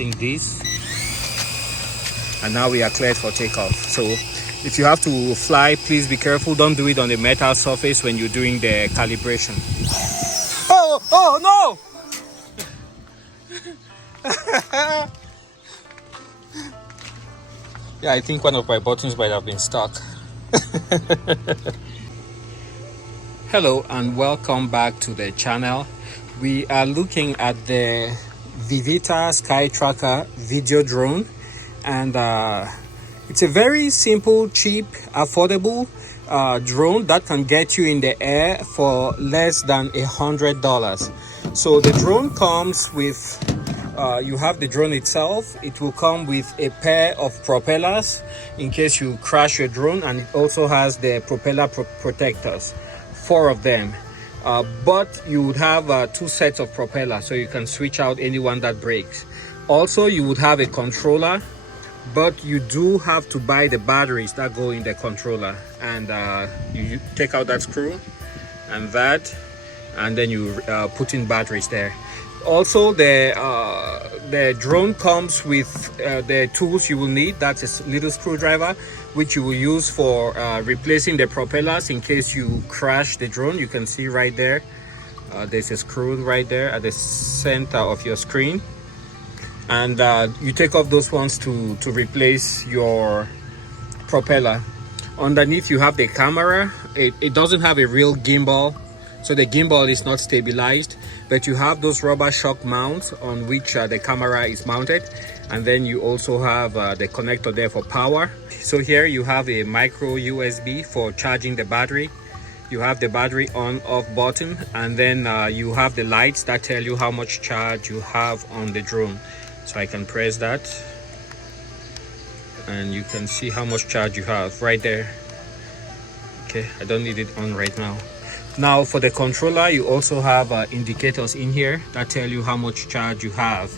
replacing this, and now we are cleared for takeoff. So if you have to fly, please be careful. Don't do it on the metal surface when you're doing the calibration. Oh no! Yeah, I think one of my buttons might have been stuck. Hello and welcome back to the channel. We are looking at the Vivitar Skytracker video drone, and it's a very simple, cheap, affordable drone that can get you in the air for less than $100. So the drone comes with you have the drone itself. It will come with a pair of propellers in case you crash your drone, and it also has the propeller protectors, 4 of them. But you would have 2 sets of propellers, so you can switch out any one that breaks. Also, you would have a controller, but you do have to buy the batteries that go in the controller, and you take out that screw and that, and then you put in batteries there. Also, the drone comes with the tools you will need. That's a little screwdriver, which you will use for replacing the propellers in case you crash the drone. You can see right there, there's a screw right there at the center of your screen, and you take off those ones to replace your propeller. Underneath you have the camera. It doesn't have a real gimbal, so the gimbal is not stabilized, but you have those rubber shock mounts on which the camera is mounted, and then you also have the connector there for power. So here you have a micro USB for charging the battery. You have the battery on off button, and then you have the lights that tell you how much charge you have on the drone. So I can press that and you can see how much charge you have right there. Okay, I don't need it on right now. Now for the controller, you also have indicators in here that tell you how much charge you have.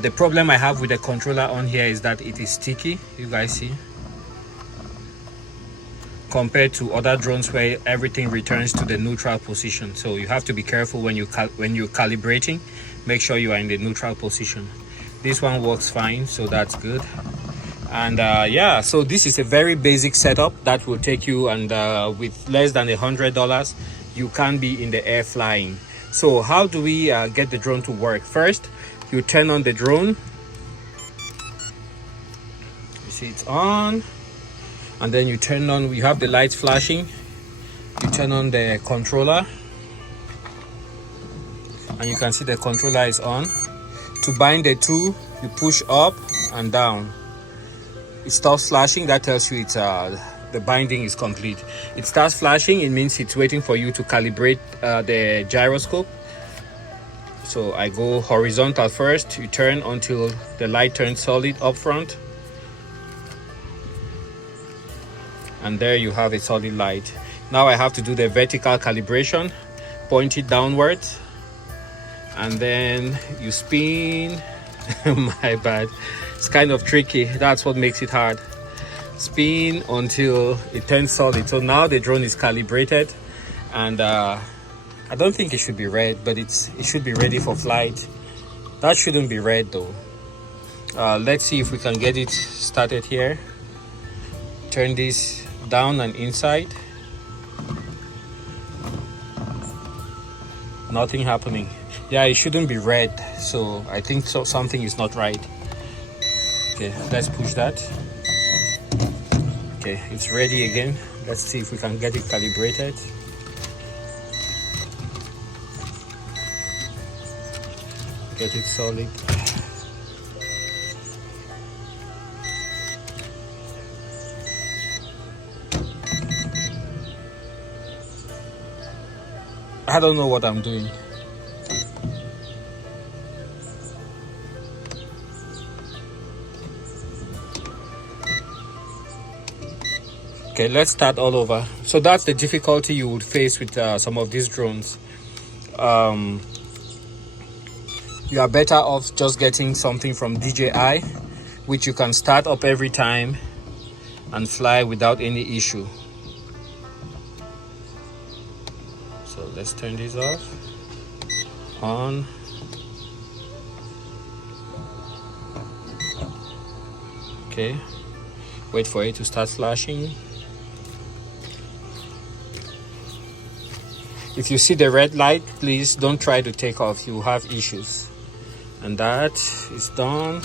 The problem I have with the controller on here is that it is sticky. You guys see, compared to other drones where everything returns to the neutral position. So you have to be careful when you're calibrating. Make sure you are in the neutral position. This one works fine, so that's good. And yeah, so this is a very basic setup that will take you, and with less than $100 you can be in the air flying. So how do we get the drone to work? First, you turn on the drone. You see it's on, and then you turn on, you have the lights flashing. You turn on the controller, and you can see the controller is on. To bind the two, you push up and down. It stops flashing. That tells you it's the binding is complete. It starts flashing, it means it's waiting for you to calibrate the gyroscope. So I go horizontal first. You turn until the light turns solid up front, and there you have a solid light. Now I have to do the vertical calibration. Point it downwards, and then you spin. My bad, it's kind of tricky. That's what makes it hard. Spin until it turns solid. So now the drone is calibrated, and I don't think it should be red, but it should be ready for flight. That shouldn't be red though. Let's see if we can get it started here. Turn this down and inside. Nothing happening. Yeah, it shouldn't be red, so I think something is not right. Okay, let's push that. Okay, it's ready again. Let's see if we can get it calibrated. Get it solid. I don't know what I'm doing. Okay, let's start all over. So that's the difficulty you would face with some of these drones. You are better off just getting something from DJI, which you can start up every time and fly without any issue. So let's turn this off. On. Okay, wait for it to start flashing. If you see the red light, please don't try to take off, you will have issues. And that is done.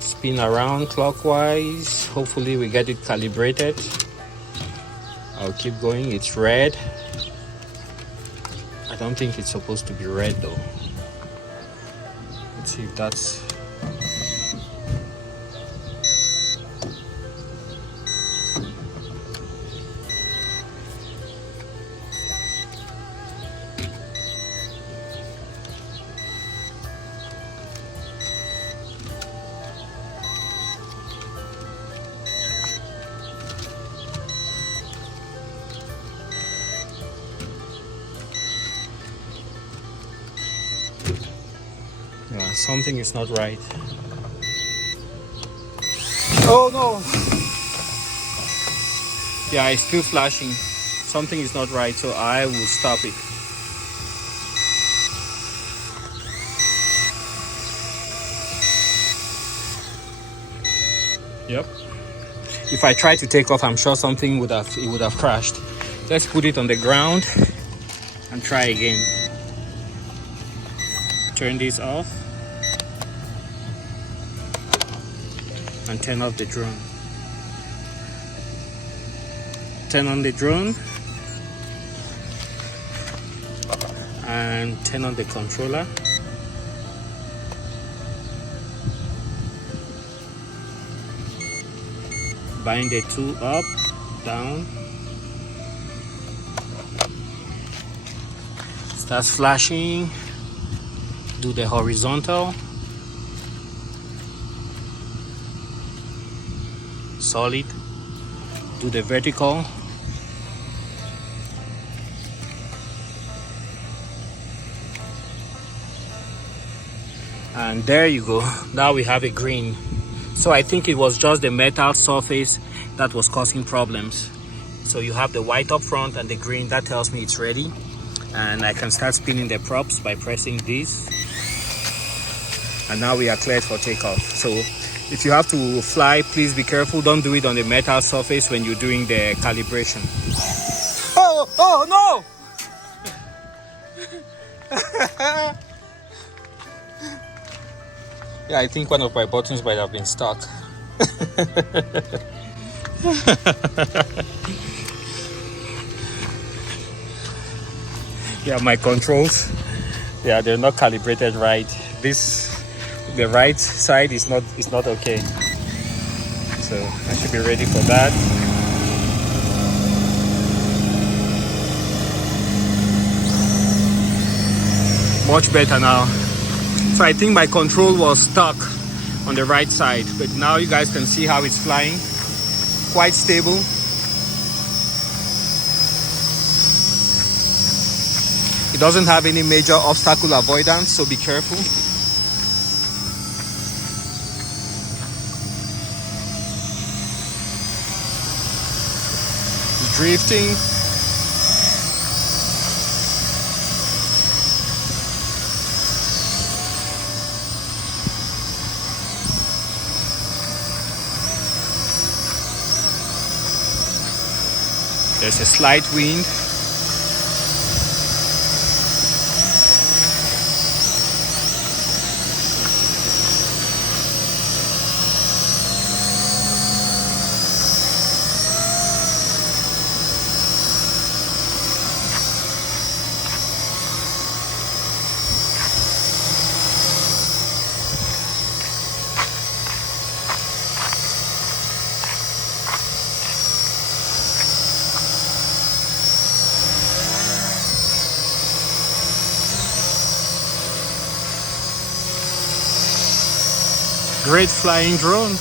Spin around clockwise. Hopefully we get it calibrated. I'll keep going. It's red. I don't think it's supposed to be red though. Let's see if that's... Yeah, something is not right. Oh no! Yeah, it's still flashing. Something is not right, so I will stop it. Yep. If I try to take off, I'm sure something would have crashed. Let's put it on the ground and try again. Turn this off and turn off the drone. Turn on the drone and turn on the controller. Bind the two up, down. Starts flashing. Do the horizontal. Solid. Do the vertical. And there you go. Now we have a green. So I think it was just the metal surface that was causing problems. So you have the white up front and the green. That tells me it's ready. And I can start spinning the props by pressing this. And now we are cleared for takeoff. So if you have to fly, please be careful. Don't do it on the metal surface when you're doing the calibration. Oh no! Yeah, I think one of my buttons might have been stuck. Yeah, my controls, yeah, they're not calibrated right. The right side is not okay. So I should be ready for that. Much better now. So I think my control was stuck on the right side, but now you guys can see how it's flying. Quite stable. It doesn't have any major obstacle avoidance, so be careful. Drifting. There's a slight wind. Great flying drone.